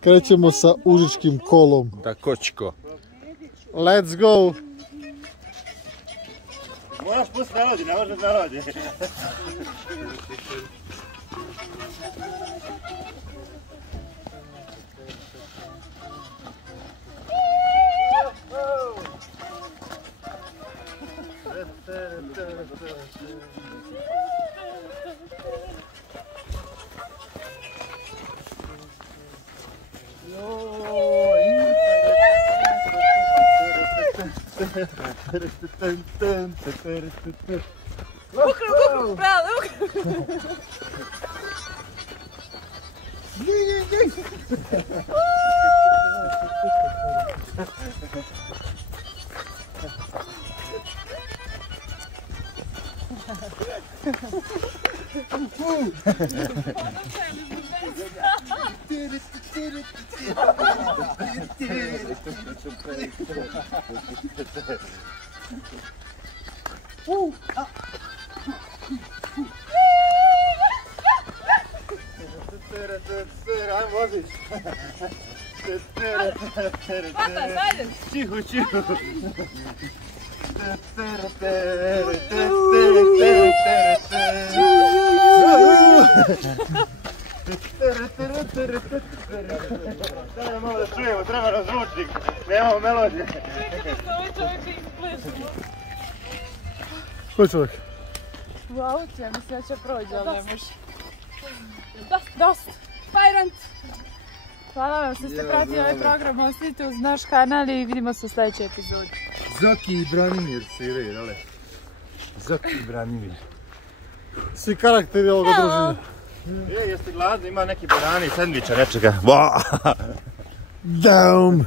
Krećemo sa užičkim kolom. Da kočko. Let's go! Moraš pustiti melodiju, ne možeš melodiju. Ukru, brale, ukru. Ajmo voziš. Čihu, čihu. Daj malo da čujemo, treba nam zvučnik. Nemamo melodije. Čekaj što ovaj čovjek ispliše. Koji čovjek? U autu, ja mislim da će prođe, ali ne može. Dost! Fajrant! Hvala vam što ste pratili ovaj program, ostanite uz naš kanal i vidimo se u sljedećoj epizodi. Zoki i Branimir sviraju, dale? Zoki i Branimir. Svi karakteri ovoga druženja. Jeste gladni, ima neki banani, sendviča, nečega. Down!